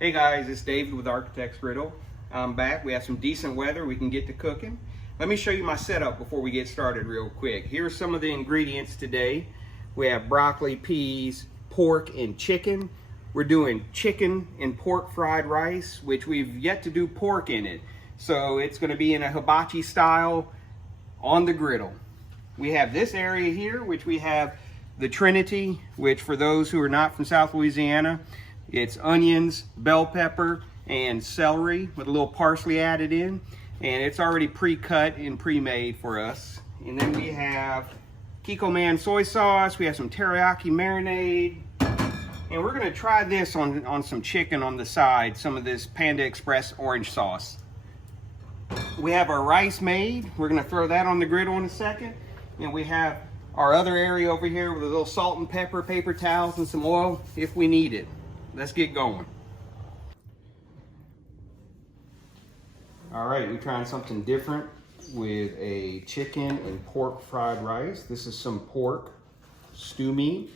Hey guys, it's David with Architect's Griddle. I'm back. We have some decent weather. We can get to cooking. Let me show you my setup before we get started real quick. Here's some of the ingredients today. We have broccoli, peas, pork, and chicken. We're doing chicken and pork fried rice, which we've yet to do pork in it. So it's going to be in a hibachi style on the griddle. We have this area here, which we have the Trinity, which for those who are not from South Louisiana, it's onions, bell pepper, and celery with a little parsley added in. And it's already pre-cut and pre-made for us. And then we have Kiko Man soy sauce. We have some teriyaki marinade. And we're gonna try this on some chicken on the side, some of this Panda Express orange sauce. We have our rice made. We're gonna throw that on the griddle in a second. And we have our other area over here with a little salt and pepper, paper towels, and some oil if we need it. Let's get going. All right, we're trying something different with a chicken and pork fried rice. This is some pork stew meat,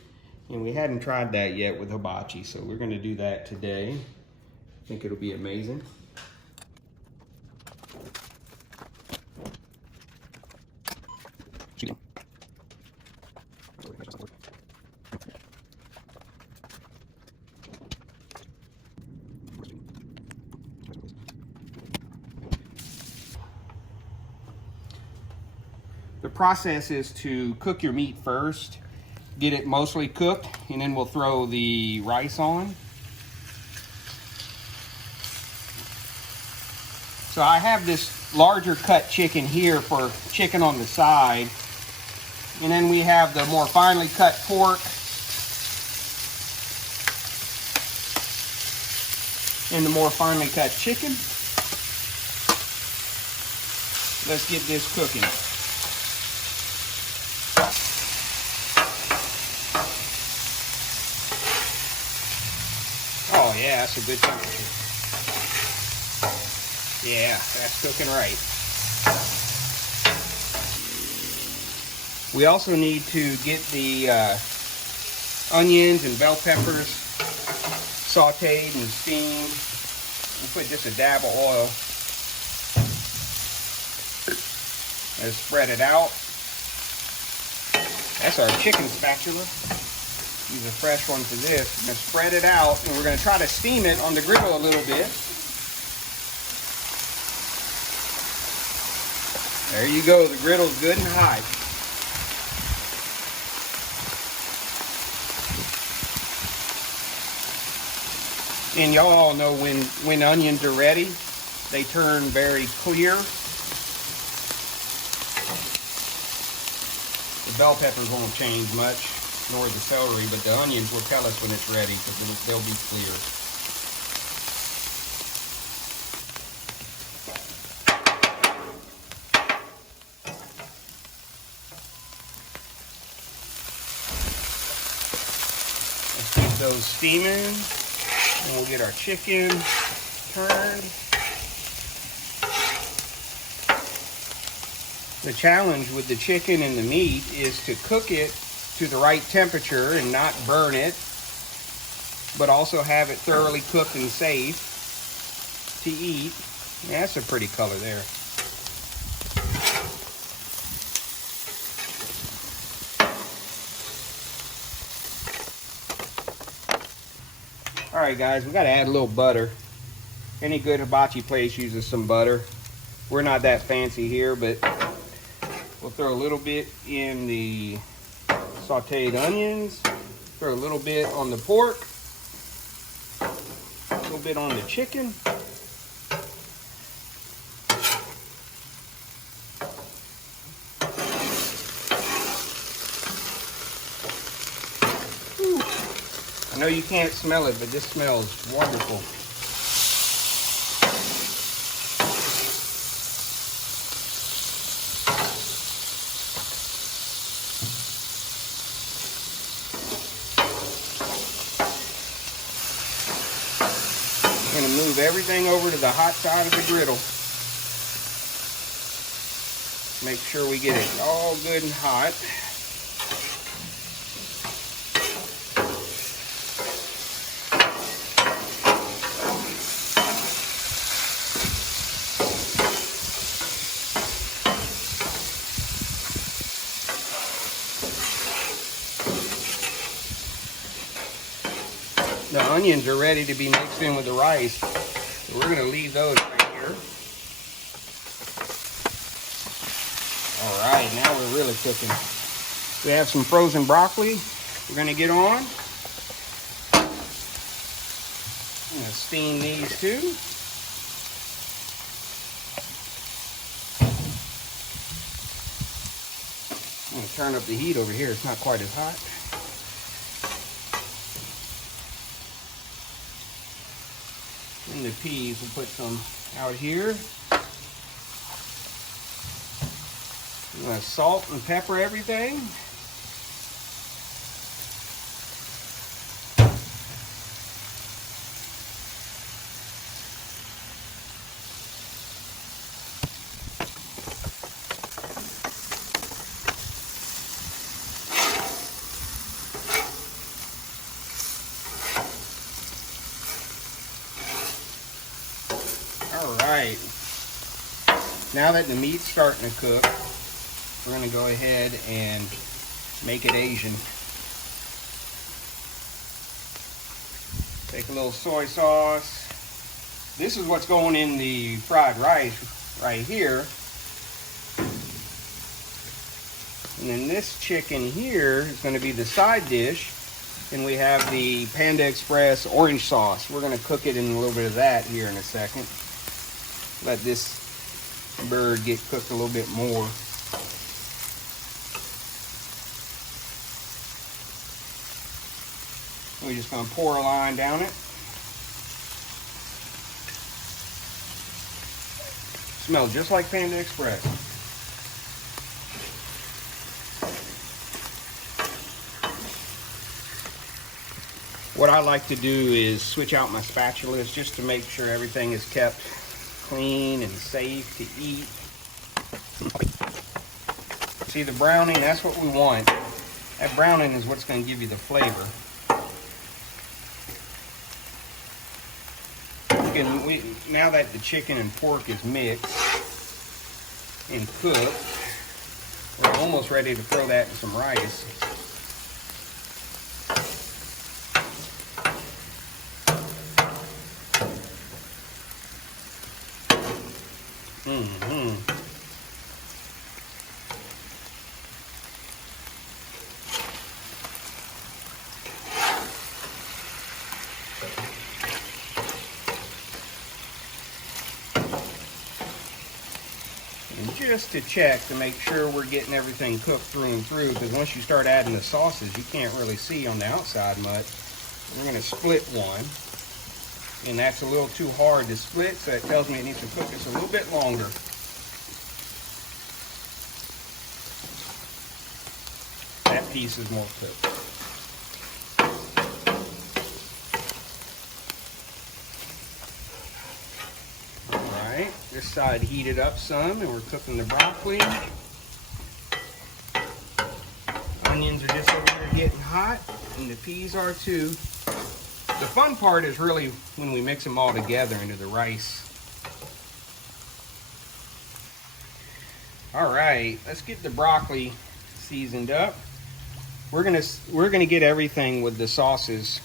and we hadn't tried that yet with hibachi, so we're gonna do that today. I think it'll be amazing. The process is to cook your meat first, get it mostly cooked, and then we'll throw the rice on. So I have this larger cut chicken here for chicken on the side, and then we have the more finely cut pork, and the more finely cut chicken. Let's get this cooking. Oh yeah, that's a good temperature. Yeah, that's cooking right. We also need to get the onions and bell peppers sauteed and steamed. We'll put just a dab of oil and spread it out. That's our chicken spatula. Use a fresh one for this. We're going to spread it out, and we're going to try to steam it on the griddle a little bit. There you go. The griddle's good and hot. And y'all all know when onions are ready, they turn very clear. The bell peppers won't change much, nor the celery, but the onions will tell us when it's ready because they'll be clear. Let's keep those steaming, and we'll get our chicken turned. The challenge with the chicken and the meat is to cook it to the right temperature and not burn it, but also have it thoroughly cooked and safe to eat. Yeah, that's a pretty color there. All right, guys, we got to add a little butter. Any good hibachi place uses some butter. We're not that fancy here, but we'll throw a little bit in the sauteed onions, throw a little bit on the pork, a little bit on the chicken. Whew. I know you can't smell it, but this smells wonderful. I'm going to move everything over to the hot side of the griddle. Make sure we get it all good and hot. The onions are ready to be mixed in with the rice. So we're gonna leave those right here. All right, now we're really cooking. We have some frozen broccoli we're gonna get on. I'm gonna steam these too. I'm gonna turn up the heat over here. It's not quite as hot. And the peas, we'll put some out here. I'm gonna salt and pepper everything. All right, now that the meat's starting to cook, we're gonna go ahead and make it Asian. Take a little soy sauce. This is what's going in the fried rice right here. And then this chicken here is gonna be the side dish. And we have the Panda Express orange sauce. We're gonna cook it in a little bit of that here in a second. Let this bird get cooked a little bit more. We're just gonna pour a line down it. Smells just like Panda Express. What I like to do is switch out my spatulas just to make sure everything is kept clean and safe to eat. See the browning, that's what we want. That browning is what's going to give you the flavor. Now that the chicken and pork is mixed and cooked, we're almost ready to throw that in some rice. And just to check to make sure we're getting everything cooked through and through, because once you start adding the sauces, you can't really see on the outside much. We're going to split one, and that's a little too hard to split, so it tells me it needs to cook just a little bit longer. That piece is more cooked. This side heated up some, and we're cooking the broccoli. Onions are just over there getting hot, and the peas are too. The fun part is really when we mix them all together into the rice. All right, let's get the broccoli seasoned up. We're gonna get everything with the sauces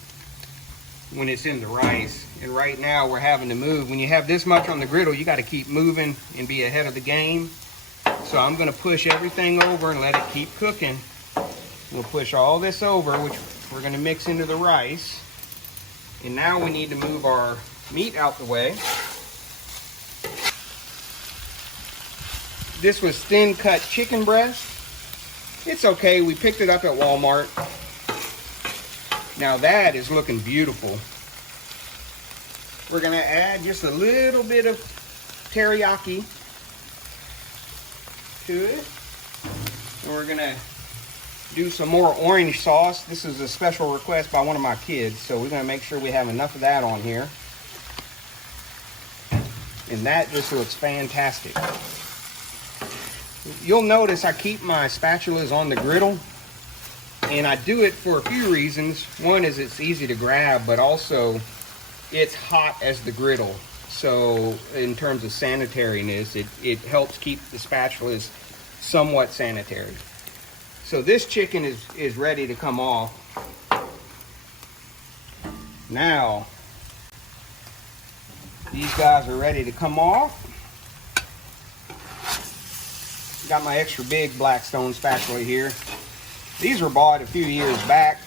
when it's in the rice. And right now we're having to move. When you have this much on the griddle, you got to keep moving and be ahead of the game. So I'm going to push everything over and let it keep cooking. We'll push all this over, which we're going to mix into the rice. And now we need to move our meat out the way. This was thin cut chicken breast. It's okay, we picked it up at Walmart. Now that is looking beautiful. We're gonna add just a little bit of teriyaki to it. And we're gonna do some more orange sauce. This is a special request by one of my kids, so we're gonna make sure we have enough of that on here. And that just looks fantastic. You'll notice I keep my spatulas on the griddle, and I do it for a few reasons. One is it's easy to grab, but also it's hot as the griddle. So in terms of sanitariness, it helps keep the spatulas somewhat sanitary. So this chicken is ready to come off. Now, these guys are ready to come off. Got my extra big Blackstone spatula here. These were bought a few years back.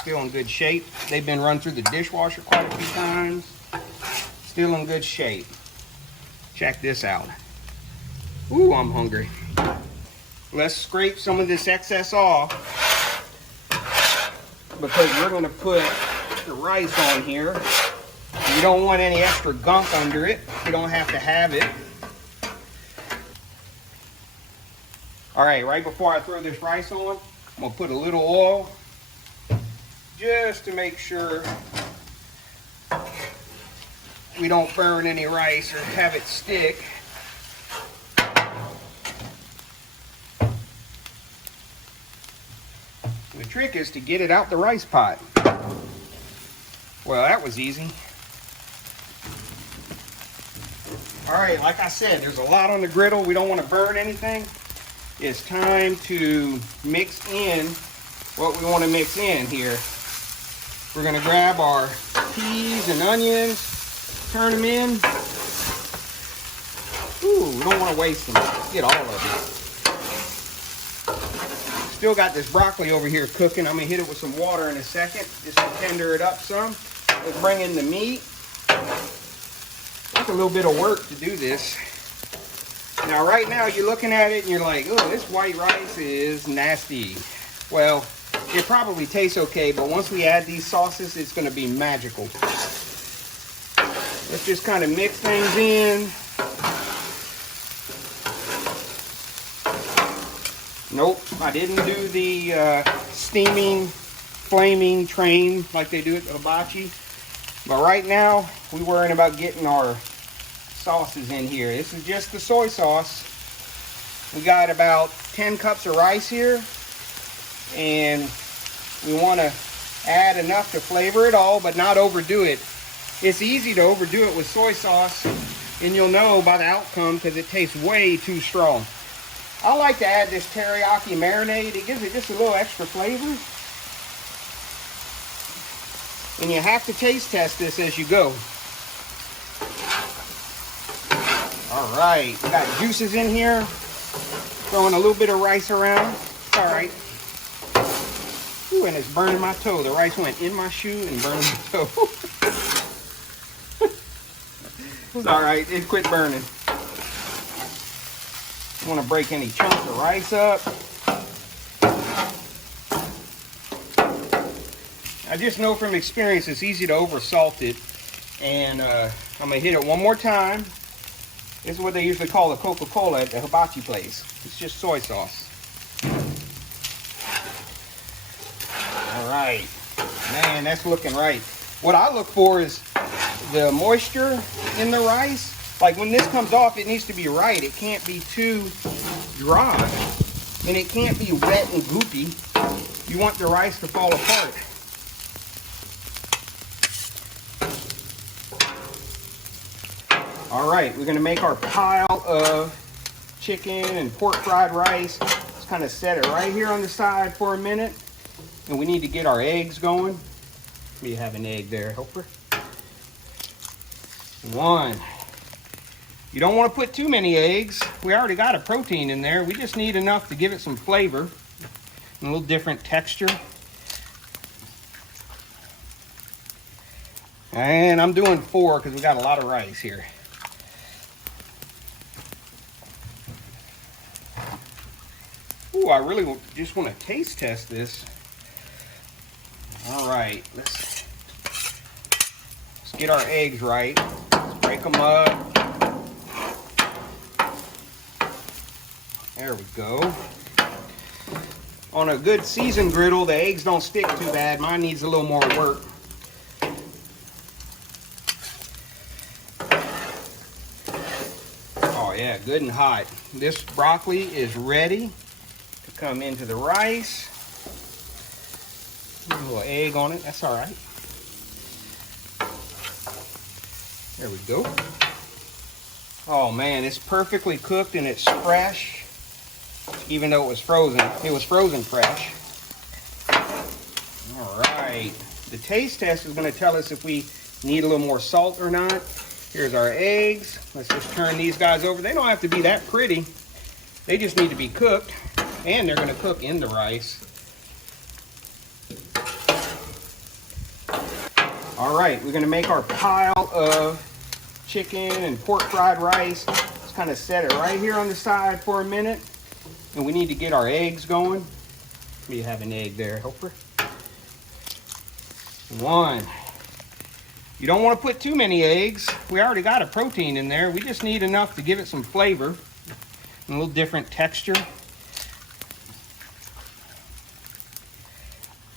Still in good shape. They've been run through the dishwasher quite a few times. Still in good shape. Check this out. Ooh, I'm hungry. Let's scrape some of this excess off because we're going to put the rice on here. You don't want any extra gunk under it. You don't have to have it. All right before I throw this rice on, I'm gonna put a little oil just to make sure we don't burn any rice or have it stick. The trick is to get it out the rice pot. Well, that was easy. All right, like I said, there's a lot on the griddle. We don't want to burn anything. It's time to mix in what we want to mix in here. We're going to grab our peas and onions, turn them in. Ooh, we don't want to waste them. Let's get all of them. Still got this broccoli over here cooking. I'm going to hit it with some water in a second just to tender it up some. Let's bring in the meat. It's a little bit of work to do this. Now right now you're looking at it and you're like, oh, this white rice is nasty. Well, it probably tastes okay, but once we add these sauces, it's going to be magical. Let's just kind of mix things in. Nope, I didn't do the steaming, flaming train like they do at the hibachi. But right now, we're worrying about getting our sauces in here. This is just the soy sauce. We got about 10 cups of rice here, and we want to add enough to flavor it all but not overdo it. It's easy to overdo it with soy sauce, and you'll know by the outcome because it tastes way too strong. I like to add this teriyaki marinade. It gives it just a little extra flavor, and you have to taste test this as you go. All right, we got juices in here. Throwing a little bit of rice around. All right. Ooh, and it's burning my toe. The rice went in my shoe and burned my toe. It's all right, it quit burning. I want to break any chunks of rice up. I just know from experience it's easy to over salt it. And I'm gonna hit it one more time. This is what they usually call the Coca-Cola at the hibachi place. It's just soy sauce. All right. Man, that's looking right. What I look for is the moisture in the rice. Like when this comes off, it needs to be right. It can't be too dry. And it can't be wet and goopy. You want the rice to fall apart. All right, we're gonna make our pile of chicken and pork fried rice. Just kind of set it right here on the side for a minute. And we need to get our eggs going. We have an egg there, Helper. One. You don't want to put too many eggs. We already got a protein in there. We just need enough to give it some flavor and a little different texture. And I'm doing 4 because we got a lot of rice here. Ooh, I really just want to taste test this. All right, let's get our eggs right. Let's break them up. There we go. On a good seasoned griddle, the eggs don't stick too bad. Mine needs a little more work. Oh yeah, good and hot. This broccoli is ready to come into the rice. A little egg on it, that's all right. There we go. Oh man, it's perfectly cooked and it's fresh. Even though it was frozen fresh. All right. The taste test is going to tell us if we need a little more salt or not. Here's our eggs. Let's just turn these guys over. They don't have to be that pretty. They just need to be cooked, and they're going to cook in the rice. All right, we're going to make our pile of chicken and pork fried rice. Let's kind of set it right here on the side for a minute. And we need to get our eggs going. We have an egg there, Helper. One. You don't want to put too many eggs. We already got a protein in there. We just need enough to give it some flavor and a little different texture.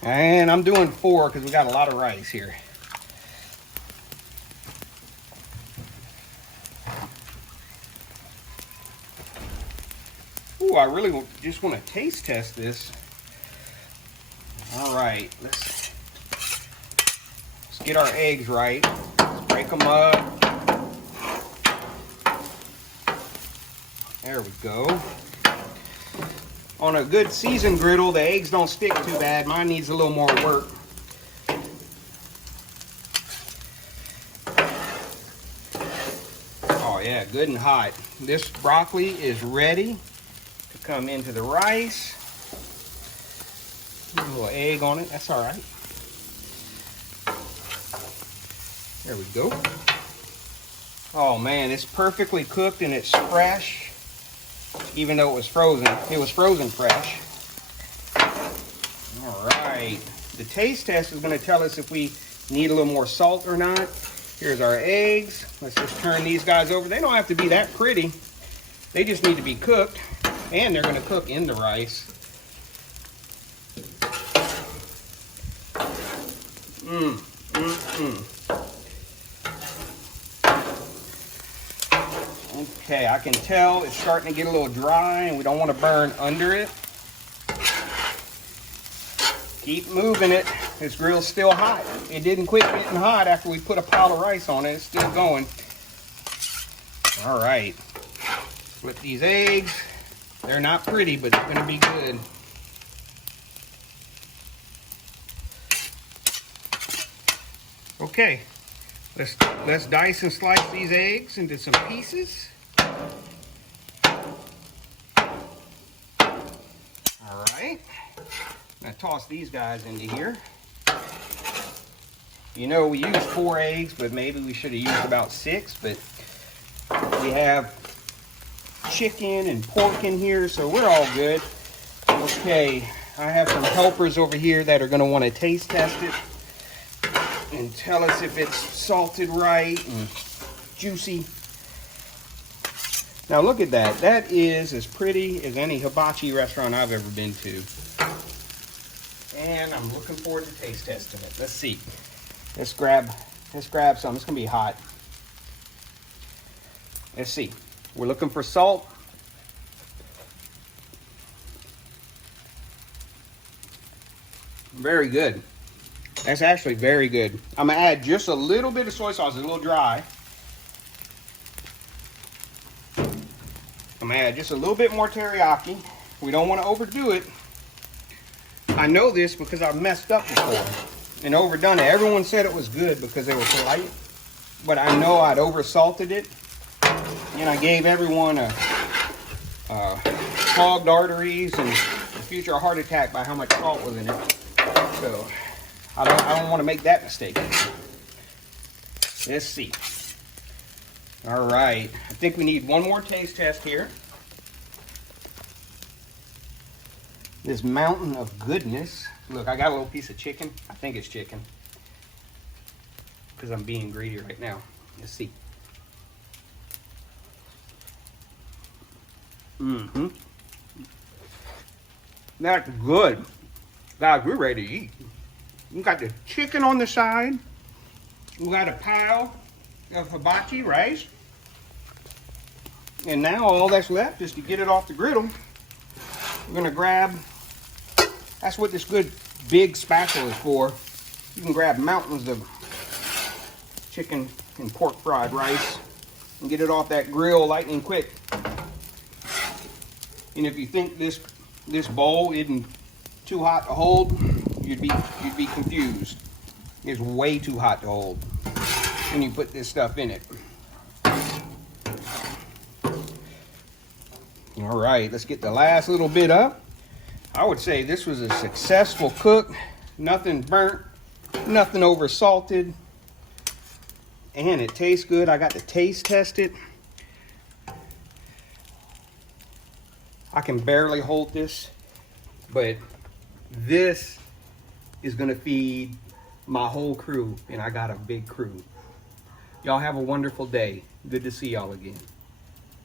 And I'm doing 4 because we got a lot of rice here. Ooh, I really just want to taste test this. All right, let's get our eggs right. Let's break them up. There we go. On a good seasoned griddle, the eggs don't stick too bad. Mine needs a little more work. Oh yeah, good and hot. This broccoli is ready to come into the rice. A little egg on it, that's all right. There we go. Oh man, it's perfectly cooked and it's fresh. Even though it was frozen fresh. All right, the taste test is going to tell us if we need a little more salt or not. Here's our eggs. Let's just turn these guys over. They don't have to be that pretty. They just need to be cooked, and they're going to cook in the rice. Okay, I can tell it's starting to get a little dry and we don't want to burn under it. Keep moving it. This grill's still hot. It didn't quit getting hot after we put a pile of rice on it. It's still going. All right. Flip these eggs. They're not pretty, but it's going to be good. Okay, let's dice and slice these eggs into some pieces. All right, now toss these guys into here. You know, we used 4 eggs, but maybe we should have used about 6, but we have chicken and pork in here, so we're all good. Okay, I have some helpers over here that are going to want to taste test it and tell us if it's salted right and juicy. Now look at that. That is as pretty as any hibachi restaurant I've ever been to. And I'm looking forward to taste testing it. Let's see. Let's grab some. It's gonna be hot. Let's see. We're looking for salt. Very good. That's actually very good. I'm gonna add just a little bit of soy sauce. It's a little dry. I'm gonna add just a little bit more teriyaki. We don't want to overdo it. I know this because I've messed up before and overdone it. Everyone said it was good because they were polite, but I know I'd oversalted it, and I gave everyone a clogged arteries and a future heart attack by how much salt was in it. So I don't want to make that mistake. Let's see. All right, I think we need one more taste test here. This mountain of goodness. Look, I got a little piece of chicken. I think it's chicken because I'm being greedy right now. Let's see. That's good. Guys, we're ready to eat. We got the chicken on the side. We got a pile of hibachi rice. And now all that's left is to get it off the griddle. We're gonna grab, that's what this good big spatula is for. You can grab mountains of chicken and pork fried rice and get it off that grill lightning quick. And if you think this bowl isn't too hot to hold, you'd be confused. is way too hot to hold when you put this stuff in it. All right, let's get the last little bit up. I would say this was a successful cook. Nothing burnt, nothing over salted, and it tastes good. I got to taste test it. I can barely hold this, but this is gonna feed my whole crew, and I got a big crew. Y'all have a wonderful day. Good to see y'all again.